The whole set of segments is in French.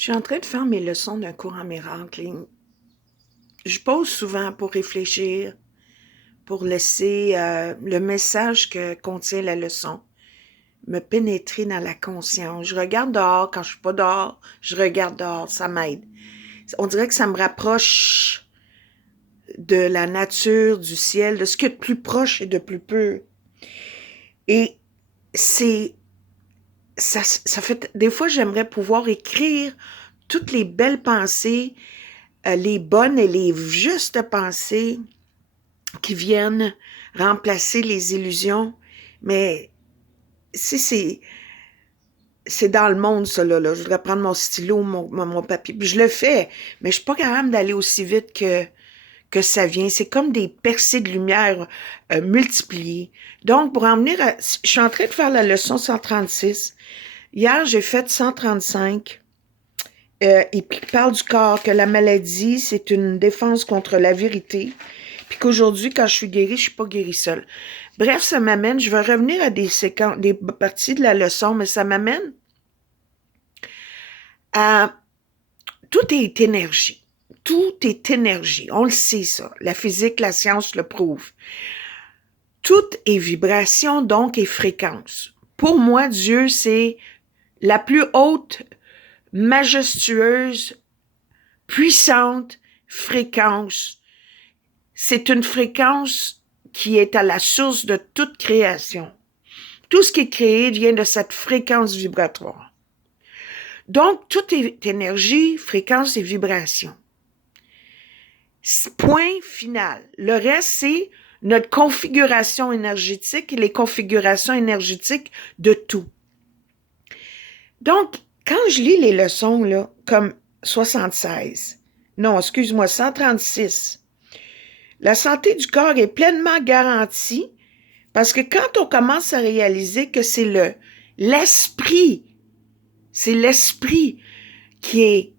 Je suis en train de faire mes leçons d'un cours en miracle. Je pose souvent pour réfléchir, pour laisser le message que contient la leçon me pénétrer dans la conscience. Je regarde dehors, quand je suis pas dehors, je regarde dehors, ça m'aide. On dirait que ça me rapproche de la nature, du ciel, de ce qui est de plus proche et de plus pur. Et c'est ça fait des fois j'aimerais pouvoir écrire toutes les belles pensées, les bonnes et les justes pensées qui viennent remplacer les illusions, mais si c'est dans le monde, ça, là. Je voudrais prendre mon stylo, mon papier, puis je le fais, mais je suis pas capable d'aller aussi vite que ça vient. C'est comme des percées de lumière multipliées. Donc, pour en venir à... Je suis en train de faire la leçon 136. Hier, j'ai fait 135. Il parle du corps, que la maladie, c'est une défense contre la vérité, puis qu'aujourd'hui, quand je suis guérie, je suis pas guérie seule. Bref, ça m'amène, je vais revenir à des séquences, des parties de la leçon, mais ça m'amène à... Tout est énergie. Tout est énergie. On le sait, ça. La physique, la science le prouve. Tout est vibration, donc, et fréquence. Pour moi, Dieu, c'est la plus haute, majestueuse, puissante fréquence. C'est une fréquence qui est à la source de toute création. Tout ce qui est créé vient de cette fréquence vibratoire. Donc, tout est énergie, fréquence et vibration. Point final. Le reste, c'est notre configuration énergétique et les configurations énergétiques de tout. Donc, quand je lis les leçons, là, comme 76, non, excuse-moi, 136, la santé du corps est pleinement garantie parce que quand on commence à réaliser que c'est l'esprit qui est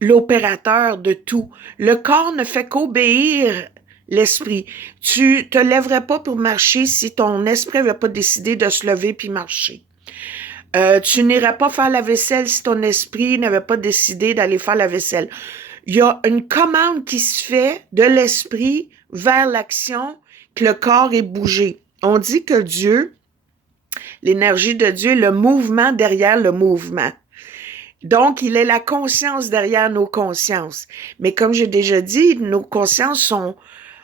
l'opérateur de tout. Le corps ne fait qu'obéir l'esprit. Tu te lèverais pas pour marcher si ton esprit n'avait pas décidé de se lever puis marcher. Tu n'irais pas faire la vaisselle si ton esprit n'avait pas décidé d'aller faire la vaisselle. Il y a une commande qui se fait de l'esprit vers l'action, que le corps est bougé. On dit que Dieu, l'énergie de Dieu est le mouvement derrière le mouvement. Donc, il est la conscience derrière nos consciences. Mais comme j'ai déjà dit, nos consciences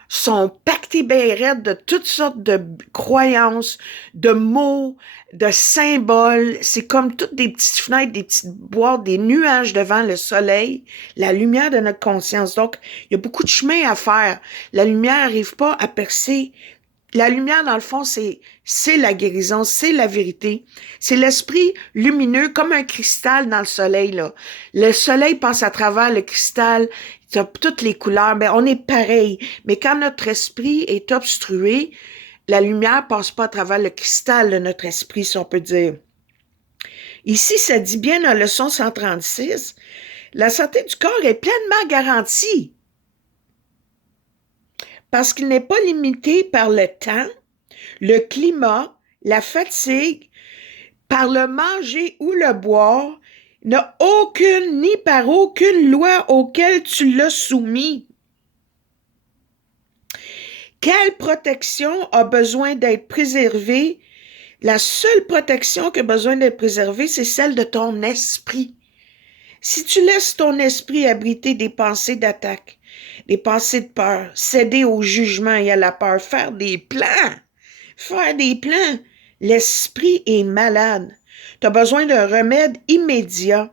sont pactées bien raides de toutes sortes de croyances, de mots, de symboles. C'est comme toutes des petites fenêtres, des petites boîtes, des nuages devant le soleil, la lumière de notre conscience. Donc, il y a beaucoup de chemin à faire. La lumière n'arrive pas à percer. La lumière, dans le fond, c'est la guérison, c'est la vérité. C'est l'esprit lumineux, comme un cristal dans le soleil, là. Le soleil passe à travers le cristal, il y a toutes les couleurs, mais on est pareil. Mais quand notre esprit est obstrué, la lumière passe pas à travers le cristal de notre esprit, si on peut dire. Ici, ça dit bien dans la leçon 136, la santé du corps est pleinement garantie. Parce qu'il n'est pas limité par le temps, le climat, la fatigue, par le manger ou le boire, n'a aucune, ni par aucune loi auquel tu l'as soumis. Quelle protection a besoin d'être préservée? La seule protection qui a besoin d'être préservée, c'est celle de ton esprit. Si tu laisses ton esprit abriter des pensées d'attaque, des pensées de peur, céder au jugement et à la peur, faire des plans, l'esprit est malade. Tu as besoin d'un remède immédiat.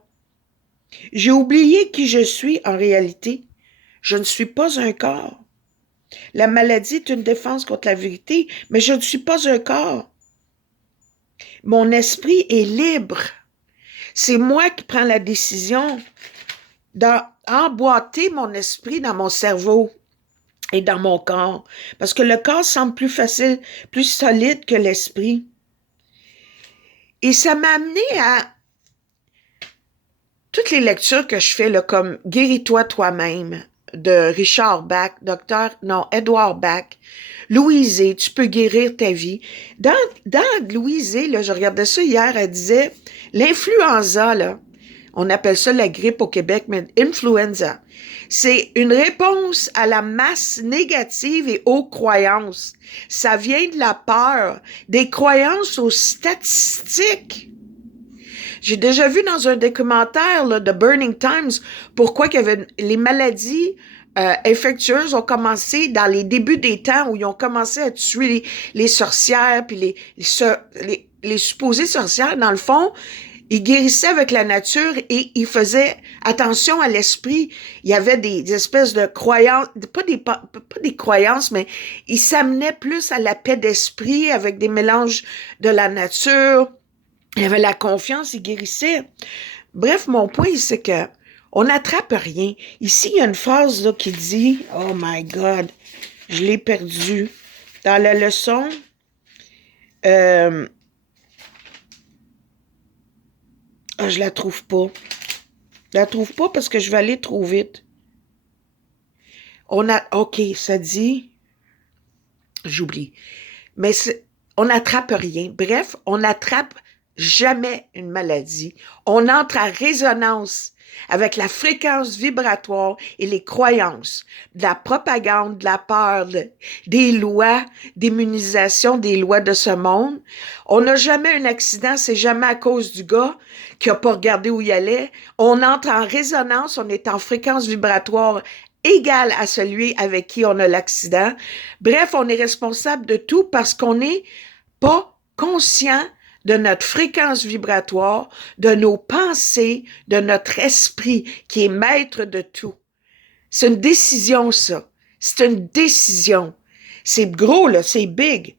J'ai oublié qui je suis en réalité. Je ne suis pas un corps. La maladie est une défense contre la vérité, mais je ne suis pas un corps. Mon esprit est libre. C'est moi qui prends la décision d'emboîter mon esprit dans mon cerveau et dans mon corps. Parce que le corps semble plus facile, plus solide que l'esprit. Et ça m'a amené à toutes les lectures que je fais, là, comme Guéris-toi toi-même, de Richard Bach, Edouard Bach, Louisée, tu peux guérir ta vie. Dans Louisée, là, je regardais ça hier, elle disait, l'influenza, là, On appelle ça la grippe au Québec, mais influenza. C'est une réponse à la masse négative et aux croyances. Ça vient de la peur, des croyances aux statistiques. J'ai déjà vu dans un documentaire là, de Burning Times pourquoi qu'il y avait les maladies infectieuses ont commencé dans les débuts des temps où ils ont commencé à tuer les sorcières, puis les supposées sorcières, dans le fond, ils guérissaient avec la nature et ils faisaient attention à l'esprit. Il y avait des espèces de croyances, pas des croyances, mais ils s'amenaient plus à la paix d'esprit avec des mélanges de la nature. Il y avait la confiance, ils guérissaient. Bref, mon point, c'est que on n'attrape rien. Ici, il y a une phrase là, qui dit « Oh my God, je l'ai perdu. » Dans la leçon, je la trouve pas. Je la trouve pas parce que je vais aller trop vite. OK, ça dit, j'oublie. Mais on n'attrape rien. Bref, on n'attrape jamais une maladie. On entre en résonance avec la fréquence vibratoire et les croyances, de la propagande, de la peur, des lois d'immunisation, des lois de ce monde. On n'a jamais un accident, c'est jamais à cause du gars qui a pas regardé où il allait. On entre en résonance, on est en fréquence vibratoire égale à celui avec qui on a l'accident. Bref, on est responsable de tout parce qu'on n'est pas conscient de notre fréquence vibratoire, de nos pensées, de notre esprit qui est maître de tout. C'est une décision, ça. C'est une décision. C'est gros, là, c'est big.